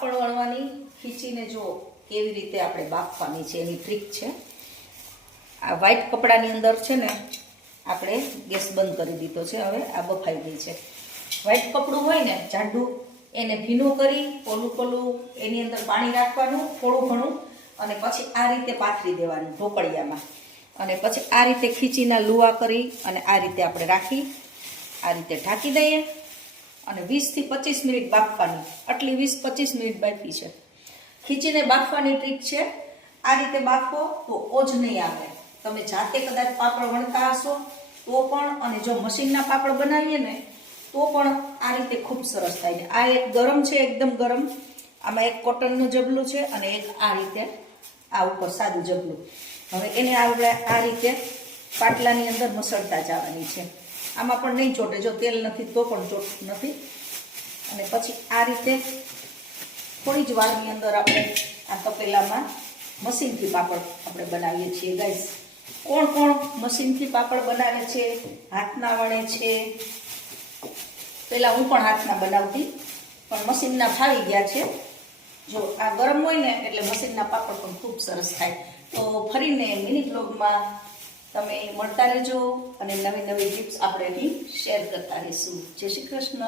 પાપડ વણવાની ખીચીને જો કેવી રીતે આપણે બાફવાની છે એની ટ્રીક છે. આ વ્હાઈટ કપડાની અંદર છે ને આપણે ગેસ બંધ કરી દીધો છે. હવે આ બફાઈ ગઈ છે. વ્હાઈટ કપડું હોય ને જાડું, એને ભીનું કરી પોલું એની અંદર પાણી રાખવાનું થોડું ઘણું, અને પછી આ રીતે પાથરી દેવાનું ઢોકળિયામાં, અને પછી આ રીતે ખીચીના લુવા કરી અને આ રીતે આપણે રાખી આ રીતે ઢાંકી દઈએ અને 20 થી 25 મિનિટ બાફવાની. આટલી 20-25 મિનિટ બાફી છે. ખીચીને બાફવાની ટ્રીક છે. આ રીતે બાફો તો ઓજ નહીં આવે. તમે જાતે કદાચ પાપડ વણતા હશો તો પણ, અને જો મશીનના પાપડ બનાવીએ ને તો પણ આ રીતે ખૂબ સરસ થાય છે. આ એક ગરમ છે, એકદમ ગરમ. આમાં એક કોટનનું જબલું છે અને એક આ રીતે આ ઉપર સાદું જબલું. હવે એને આપણે આ રીતે પાટલાની અંદર મસળતા જવાની છે. આમાં પણ નહીં ચોટે, જો તેલ નથી તો પણ ચોટતું નથી. અને પછી આ રીતે થોડી જ વારની અંદર આપણે આ તપેલામાં મશીનથી પાપડ આપણે બનાવીએ છીએ. ગાઈસ, કોણ કોણ મશીનથી પાપડ બનાવે છે, હાથના વણે છે? પહેલાં હું પણ હાથના બનાવતી, પણ મશીનના ફાવી ગયા છે. જો આ ગરમ હોય ને એટલે મશીનના પાપડ પણ ખૂબ સરસ થાય. તો ફરીને મિની બ્લોગમાં તમે મળતા રહેજો અને નવી નવી ટિપ્સ આપણે અહીં શેર કરતા રહીશું. જય શ્રી કૃષ્ણ.